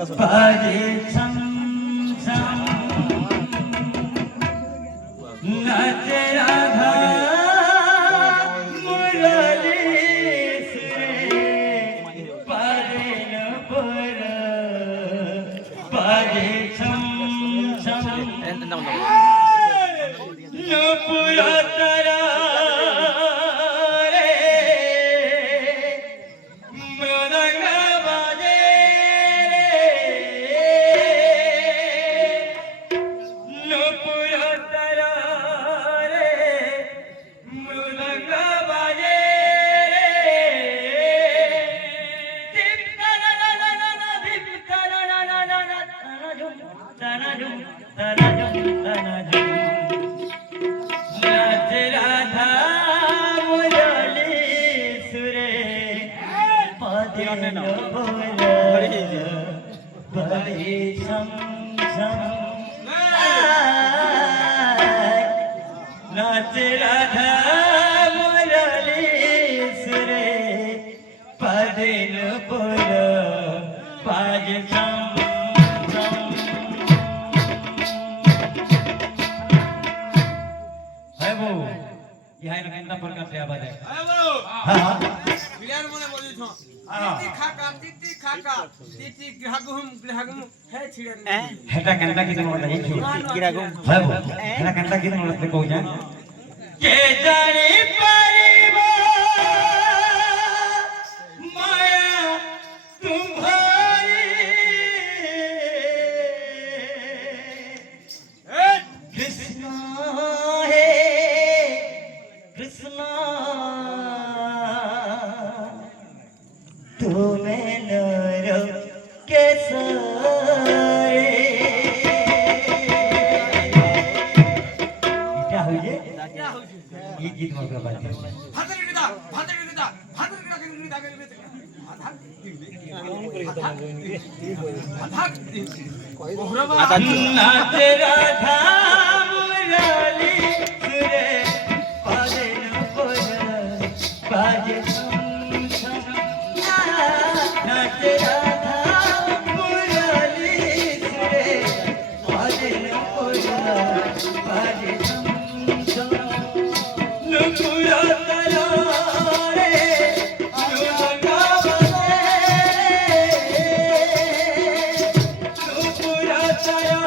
बाजे छम छम नाचे राधा मुरली सुरे बाजे न पर बाजे छम छम न पुरा तरा नाच राधा मुरली सुरे पदिन पुर पाज छम छम है वो यहाँ ना कितना प्रकार से आवाज है हाँ क्लियर मने बोली छो तिती खाका तिती ग्रागुम है छिड़न हेटा कंटा की तुम नहीं क्यों ग्रागुम है वो हेटा कंटा की तुम बोलते को जान के जाने परिवार माया तुम्हारी कृष्णा है कृष्णा तुम्हें नरो के सारे क्या हो ये गीत मत गा बात भादर गिदा नाच राधा मुरली सुरे पाजे न पर पाजे नाच राधा मुरली सुरे पाजे न पर पाजे नुपुरा तरा रे नुपुरा तरा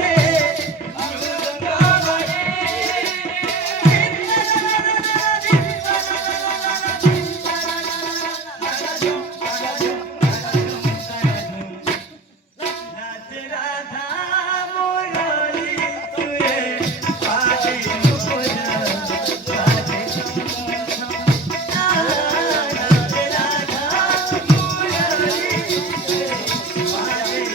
रे नाच राधा मुरली सुरे पाजे नुपुरा पाजे नाच राधा मुरली सुरे पाजे नुपुरा पाजे नाच राधा मुरली सुरे पाजे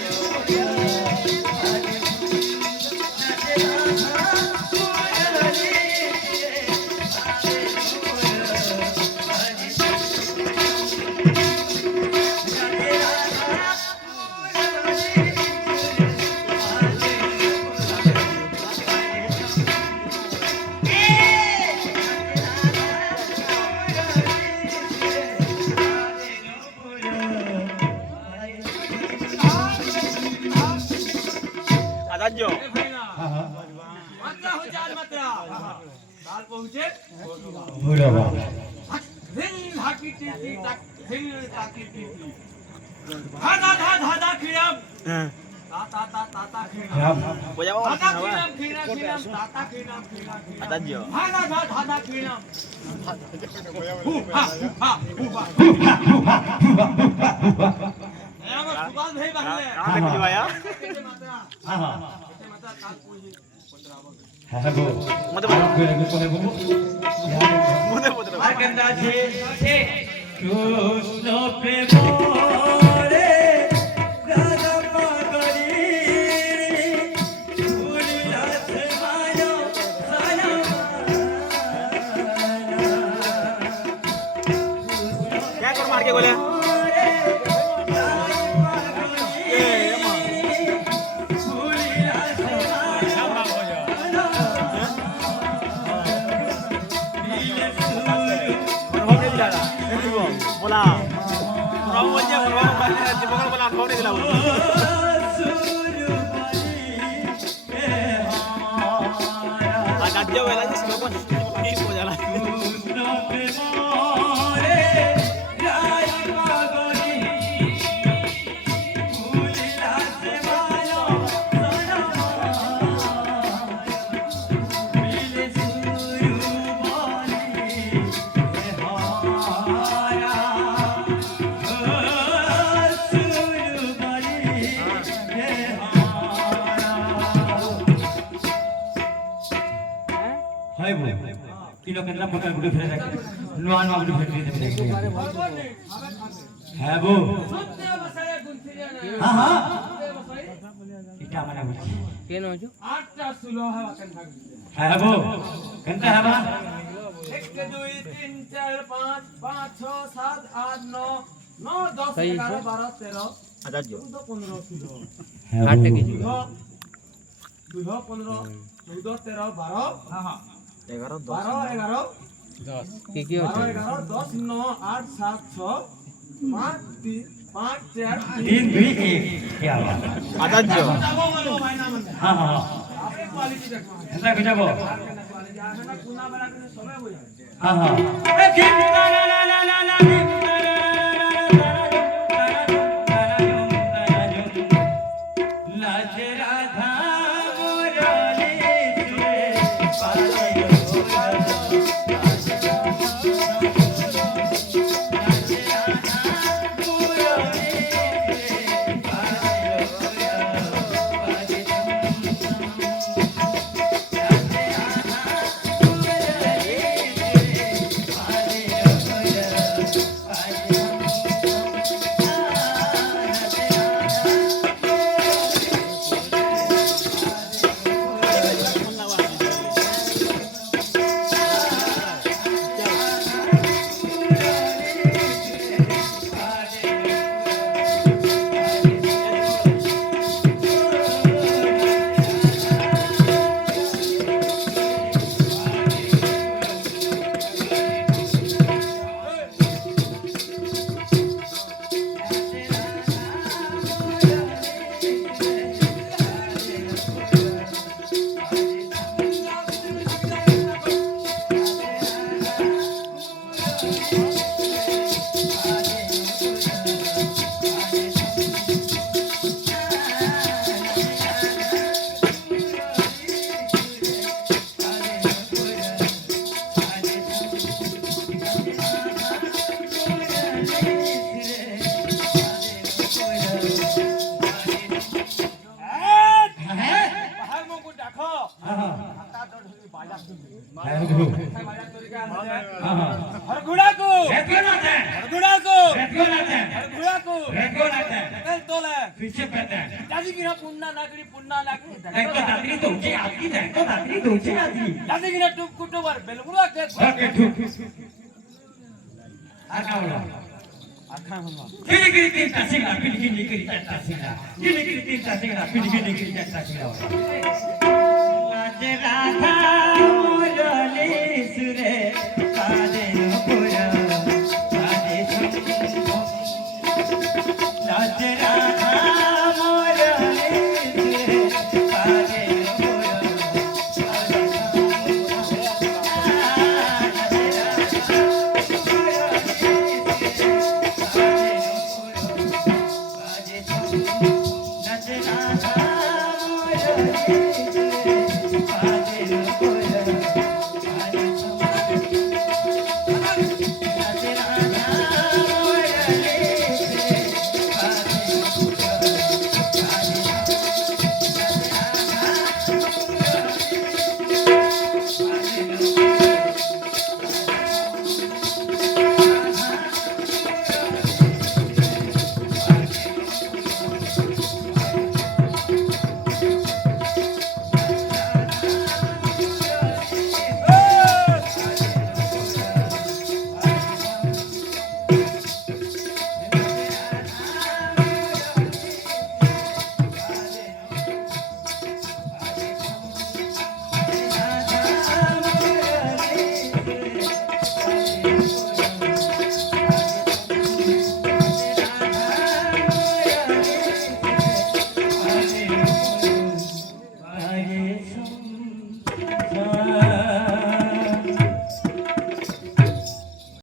आदाज्यो मात्रा हो चार मात्रा काल पहुंचे मुरवा हिल हाकी टीटी तक हिल ताकी टीटी धादा धादा खिड़म ताता खिड़म राम बोजावा धादा खिड़म ताता खिड़म आदाज्यो धादा खिड़म हु हा सुबाल भाई बहले कहां पे बुझवाया मात्रा हां हां मात्रा काल पहुंचे है वो मत कोई लगे कोने वो मुदे बोल मार्कंडा छे कृष्ण प्रेम रे राधा पागली फूली रात मायो साया क्या कर मार के बोले bola. Orang aja orang banyak di bawah bola. कान हो नहीं दिला वो आजाद्य वेला जिस लोगों ने ठीक हो जाना हाय वो इनो केंद्र पकड़ गुडे फेरे रख नुआन मा गुडे फेरे दे देख है वो सुत्ते बसाया गुंथिया ना हां हां सुत्ते बसाई इटा माने बोली केनो जो आठटा सुलो हवा कन भाग है वो केंद्र है बा 1 2 3 4 5 5 6 7 8 9 9 10 11 12 13 आजाद्य 14 15 सुलो काटे की 2 15 14 13 12 हां हां 11 12 11 10 के 12 11 10 9 8 7 6 5 3 5 4 3 2 1 क्या बात आजाद्य हां हां आपने क्वालिटी देखो केंद्र को जाबो क्वालिटी आना ना कुना बना के समय हो जाए हां हां ए किम ला ला ला ला ला ला लाज राधा मोरली हरगुड़ा को हरगुड़ा को कल तोले पीछे पड़ता है दादी की ना पुन्ना नागरी देखो दादी तो ऊंचे आती देखो दादी तो ऊंचे आती दादी की ना टुक कुटुबर बेलगुड़ा के ओके ठुक आका बोला आखा हम गिरी गिरी तीन तासिंगा पिन गिरी गिरी चार तासिंगा गिरी गिरी तीन तासिंगा पिन गिरी गिरी चार तासिंगा लाज राधा मोरली सुरे कादे पुरा कादे छम लाज राधा मोरली सुरे कादे ଶୁଣ